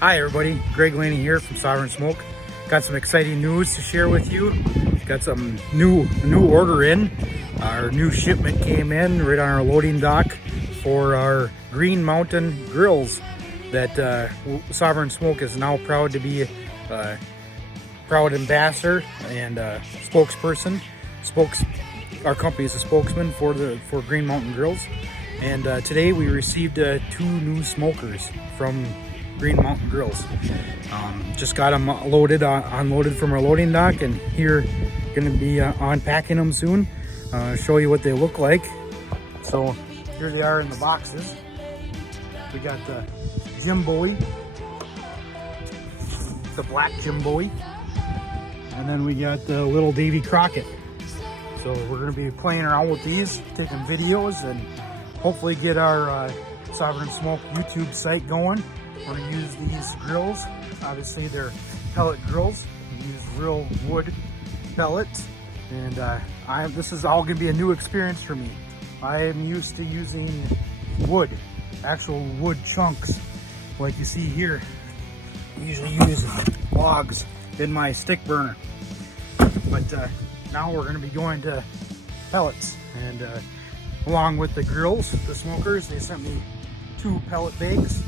Hi everybody, Greg Laney here from Sovereign Smoke. Got some exciting news to share with you. Got some new order in. Our new shipment came in right on our loading dock for our Green Mountain grills that Sovereign Smoke is now proud to be proud ambassador and spokesperson. Our company is a spokesman for Green Mountain grills. And today we received 2 new smokers from Green Mountain Grills. Just got them unloaded from our loading dock, and here going to be unpacking them soon. Show you what they look like. So here they are in the boxes. We got the Jim Bowie, the black Jim Bowie, and then we got the little Davy Crocket. So we're going to be playing around with these, taking videos, and hopefully get our Sovereign Smoke YouTube site going. We're going to use these grills. Obviously they're pellet grills. We use real wood pellets, and this is all going to be a new experience for me. I am used to using wood, actual wood chunks like you see here. I usually use logs in my stick burner, but now we're going to be going to pellets, and along with the grills, the smokers, they sent me 2 pellet bags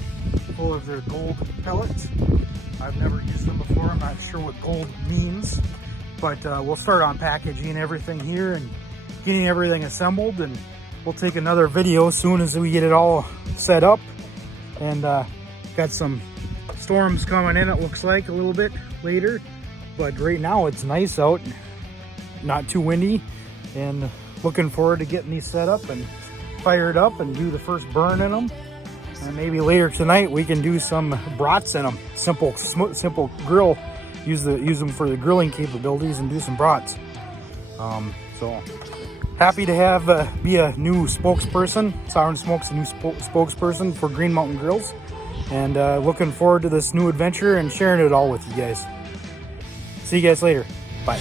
full of their gold pellets. I've never used them before. I'm not sure what gold means, but we'll start on packaging everything here and getting everything assembled, and we'll take another video as soon as we get it all set up. And got some storms coming in, it looks like, a little bit later, but right now it's nice out, not too windy, and looking forward to getting these set up and fired up and do the first burn in them. And maybe later tonight we can do some brats in them. Simple grill. Use them for the grilling capabilities and do some brats. So happy to have be a new spokesperson. Sovereign Smoke's a new spokesperson for Green Mountain Grills, and looking forward to this new adventure and sharing it all with you guys. See you guys later. Bye.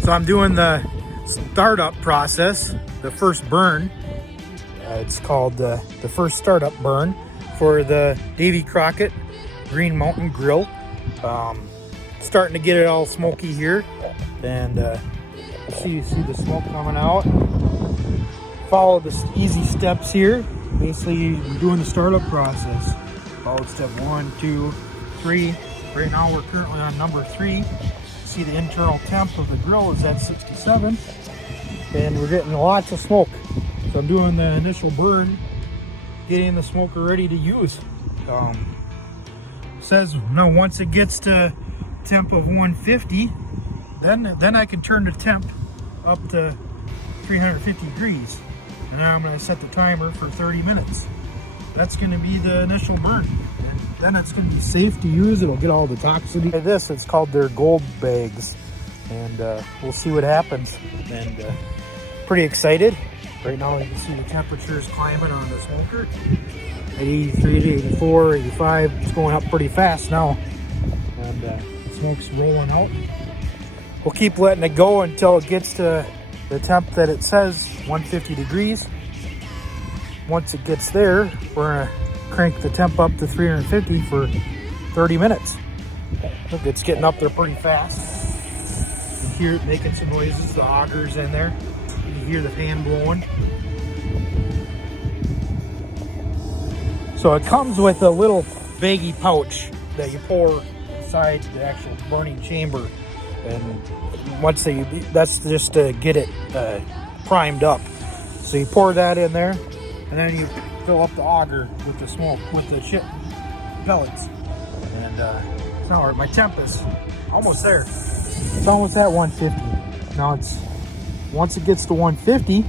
So I'm doing the startup process, the first burn. It's called the first startup burn for the Davy Crocket Green Mountain Grill. Starting to get it all smoky here, and see the smoke coming out. Follow the easy steps here. basically doing the startup process. Followed step 1, 2, 3. Right now we're currently on number 3. See the internal temp of the grill is at 67, and we're getting lots of smoke. So I'm doing the initial burn, getting the smoker ready to use. Says no, once it gets to temp of 150, then I can turn the temp up to 350 degrees, and now I'm going to set the timer for 30 minutes. That's going to be the initial burn, and then it's going to be safe to use. It'll get all the toxicity. This, it's called their gold bags, and we'll see what happens. And pretty excited. Right now you can see the temperature is climbing on the smoker at 83 to 84, 85. It's going up pretty fast now, and smoke's rolling out. We'll keep letting it go until it gets to the temp that it says, 150 degrees. Once it gets there, we're gonna crank the temp up to 350 for 30 minutes. Look, it's getting up there pretty fast. You hear it making some noises, the auger's in there. You hear the fan blowing. So it comes with a little baggy pouch that you pour inside the actual burning chamber. And once that's just to get it primed up. So you pour that in there, and then you fill up the auger with the smoke, with the chip pellets. And it's not right. My temp is almost there. It's almost at 150. Now once it gets to 150,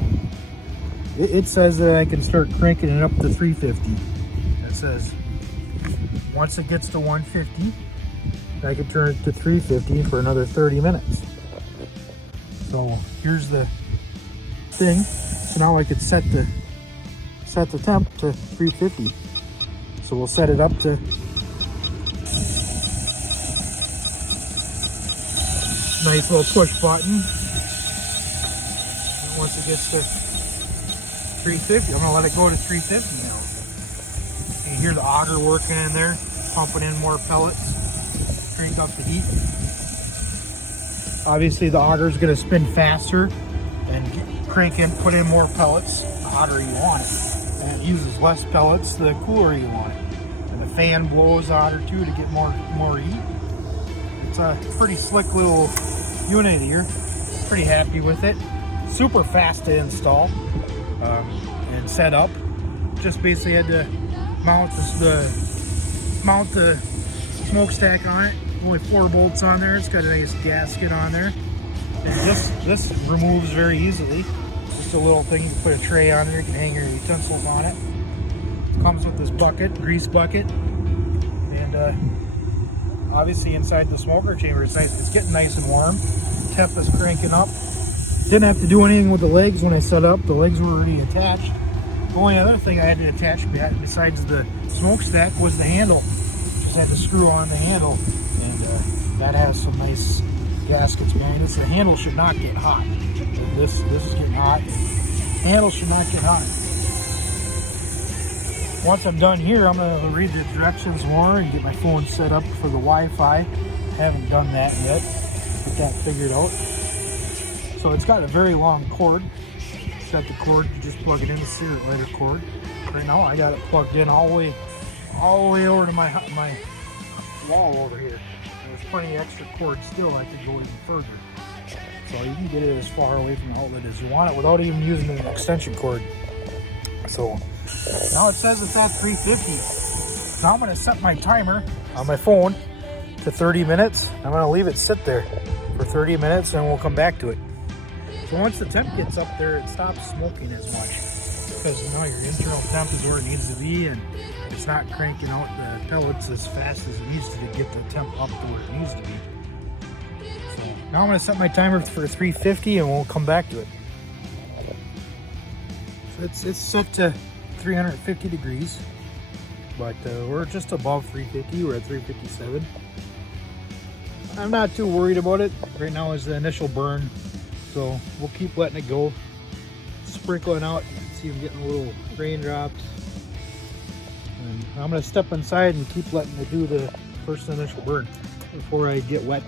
it says that I can start cranking it up to 350. It says once it gets to 150, I can turn it to 350 for another 30 minutes. So here's the thing. So now I could set the temp to 350. So we'll set it up to nice little push button. And once it gets to 350, I'm gonna let it go to 350 now. You can hear the auger working in there, pumping in more pellets, crank up the heat. Obviously the auger is gonna spin faster and crank in, put in more pellets, the hotter you want it. And it uses less pellets, the cooler you want it. And the fan blows hotter too to get more heat. It's a pretty slick little unit here. Pretty happy with it. Super fast to install and set up. Just basically had to mount the smokestack on it. Only 4 bolts on there. It's got a nice gasket on there. And this removes very easily. Just a little thing, you can put a tray on there, you can hang your utensils on it. Comes with this bucket, grease bucket. And obviously inside the smoker chamber, it's nice. It's getting nice and warm. Temp is cranking up. Didn't have to do anything with the legs when I set up. The legs were already attached. The only other thing I had to attach besides the smokestack was the handle. Just had to screw on the handle, and that has some nice gaskets behind it. The handle should not get hot. This is getting hot. Handle should not get hot. Once I'm done here, I'm going to read the directions more and get my phone set up for the Wi-Fi. Haven't done that yet. Get that figured out. So it's got a very long cord. It's got the cord, you just plug it in, the cigarette lighter cord. Right now I got it plugged in all the way over to my wall over here. There's plenty of extra cord still. I could go even further. So you can get it as far away from the outlet as you want it without even using an extension cord. So now it says it's at 350. Now I'm going to set my timer on my phone to 30 minutes. I'm going to leave it sit there for 30 minutes and we'll come back to it. So once the temp gets up there, it stops smoking as much because now your internal temp is where it needs to be, and it's not cranking out the pellets as fast as it needs to get the temp up to where it needs to be. So now I'm going to set my timer for 350 and we'll come back to it. So it's set to 350 degrees, but we're just above 350. We're at 357. I'm not too worried about it. Right now is the initial burn, so we'll keep letting it go, sprinkling out. See, I'm getting little raindrops. And I'm going to step inside and keep letting it do the first initial burn before I get wet.